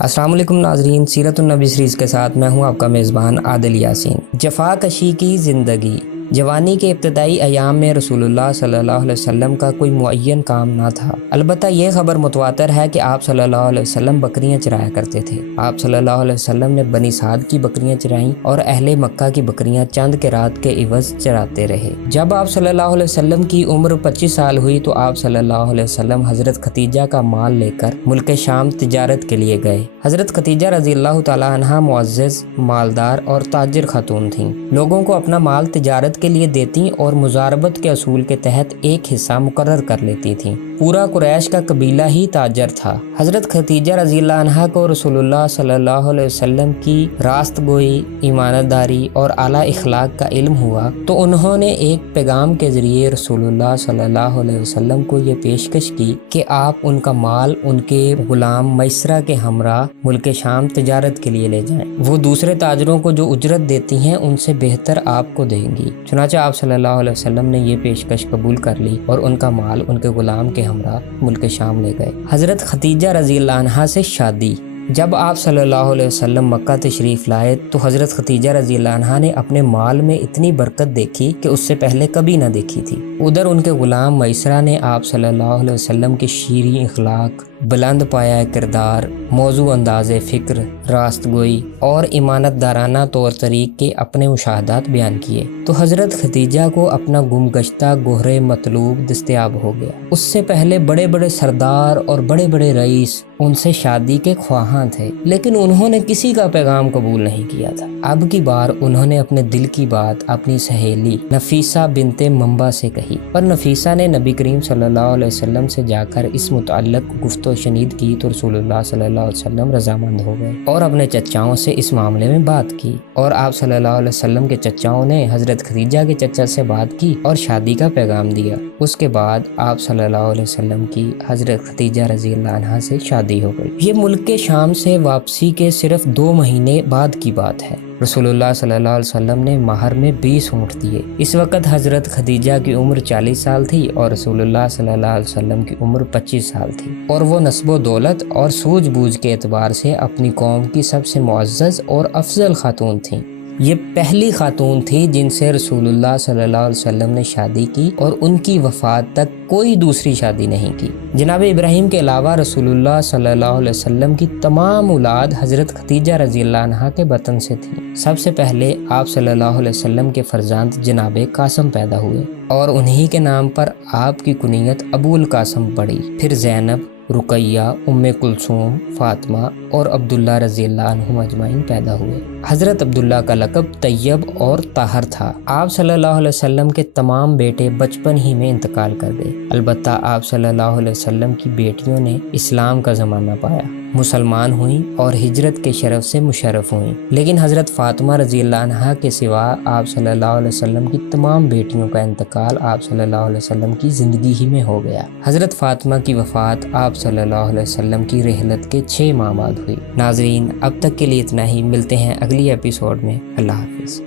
السلام علیکم ناظرین، سیرت النبی سیریز کے ساتھ میں ہوں آپ کا میزبان عادل یاسین۔ جفا کشی کی زندگی۔ جوانی کے ابتدائی ایام میں رسول اللہ صلی اللہ علیہ وسلم کا کوئی معین کام نہ تھا، البتہ یہ خبر متواتر ہے کہ آپ صلی اللہ علیہ وسلم بکریاں چرایا کرتے تھے۔ آپ صلی اللہ علیہ وسلم نے بنی سعد کی بکریاں چرائیں اور اہل مکہ کی بکریاں چند قرات کے عوض چراتے رہے۔ جب آپ صلی اللہ علیہ وسلم کی عمر 25 سال ہوئی تو آپ صلی اللہ علیہ وسلم حضرت ختیجہ کا مال لے کر ملک شام تجارت کے لیے گئے۔ حضرت ختیجہ رضی اللہ تعالیٰ عنہا معزز، مالدار اور تاجر خاتون تھیں۔ لوگوں کو اپنا مال تجارت کے لیے دیتی اور مزاربت کے اصول کے تحت ایک حصہ مقرر کر لیتی تھیں۔ پورا قریش کا قبیلہ ہی تاجر تھا۔ حضرت ختیجہ رضی اللہ عنہا کو رسول اللہ صلی اللہ علیہ وسلم کی راست گوئی، ایمانت داری اور اعلیٰ اخلاق کا علم ہوا تو انہوں نے ایک پیغام کے ذریعے رسول اللہ صلی اللہ علیہ وسلم کو یہ پیشکش کی کہ آپ ان کا مال ان کے غلام میسرہ کے ہمراہ ملک شام تجارت کے لیے لے جائیں۔ وہ دوسرے تاجروں کو جو اجرت دیتی ہیں ان سے بہتر آپ کو دیں گی۔ چنانچہ آپ صلی اللہ علیہ وسلم نے یہ پیشکش قبول کر لی اور ان کا مال ان کے غلام کے ہمراہ ملک شام لے گئے۔ حضرت ختیجہ رضی اللہ عنہا سے شادی۔ جب آپ صلی اللہ علیہ وسلم مکہ تشریف لائے تو حضرت ختیجہ رضی اللہ عنہا نے اپنے مال میں اتنی برکت دیکھی کہ اس سے پہلے کبھی نہ دیکھی تھی۔ ادھر ان کے غلام میسرہ نے آپ صلی اللہ علیہ وسلم کے شیریں اخلاق، بلند پایا کردار، موضوع انداز فکر، راست گوئی اور ایمانت دارانہ طور طریق کے اپنے مشاہدات بیان کیے تو حضرت ختیجہ کو اپنا گم گشتہ گوہر مطلوب دستیاب ہو گیا۔ اس سے پہلے بڑے بڑے سردار اور بڑے بڑے رئیس ان سے شادی کے خواہاں تھے، لیکن انہوں نے کسی کا پیغام قبول نہیں کیا تھا۔ اب کی بار انہوں نے اپنے دل کی بات اپنی سہیلی نفیسہ بنت منبع سے کہی، پر نفیسہ نے نبی کریم صلی اللہ علیہ وسلم سے جا کر اس متعلق گفتگو شنید کی تو رسول اللہ صلی اللہ علیہ وسلم رضامند ہو گئے اور اپنے چچاؤں سے اس معاملے میں بات کی، اور آپ صلی اللہ علیہ وسلم کے چچاؤں نے حضرت خدیجہ کے چچا سے بات کی اور شادی کا پیغام دیا۔ اس کے بعد آپ صلی اللہ علیہ وسلم کی حضرت خدیجہ رضی اللہ عنہا سے شادی ہو گئی۔ یہ ملک شام سے واپسی کے صرف 2 مہینے بعد کی بات ہے۔ رسول اللہ صلی اللہ علیہ وسلم نے مہر میں 20 اونٹ دیے۔ اس وقت حضرت خدیجہ کی عمر 40 سال تھی اور رسول اللہ صلی اللہ علیہ وسلم کی عمر 25 سال تھی، اور وہ نسب و دولت اور سوجھ بوجھ کے اعتبار سے اپنی قوم کی سب سے معزز اور افضل خاتون تھیں۔ یہ پہلی خاتون تھی جن سے رسول اللہ صلی اللہ علیہ وسلم نے شادی کی اور ان کی وفات تک کوئی دوسری شادی نہیں کی۔ جناب ابراہیم کے علاوہ رسول اللہ صلی اللہ علیہ وسلم کی تمام اولاد حضرت ختیجہ رضی اللہ عنہا کے بطن سے تھی۔ سب سے پہلے آپ صلی اللہ علیہ وسلم کے فرزند جناب قاسم پیدا ہوئے اور انہی کے نام پر آپ کی کنیت ابو القاسم پڑی۔ پھر زینب، رقیہ، ام کلثوم، فاطمہ اور عبداللہ رضی اللہ عنہم اجمعین پیدا ہوئے۔ حضرت عبداللہ کا لقب طیب اور طاہر تھا۔ آپ صلی اللہ علیہ وسلم کے تمام بیٹے بچپن ہی میں انتقال کر گئے، البتہ آپ صلی اللہ علیہ وسلم کی بیٹیوں نے اسلام کا زمانہ پایا، مسلمان ہوئیں اور ہجرت کے شرف سے مشرف ہوئیں، لیکن حضرت فاطمہ رضی اللہ عنہا کے سوا آپ صلی اللہ علیہ وسلم کی تمام بیٹیوں کا انتقال آپ صلی اللہ علیہ وسلم کی زندگی ہی میں ہو گیا۔ حضرت فاطمہ کی وفات آپ صلی اللہ علیہ وسلم کی رحلت کے 6 ماہ بعد ہوئی۔ ناظرین، اب تک کے لیے اتنا ہی، ملتے ہیں اگلی ایپیسوڈ میں۔ اللہ حافظ۔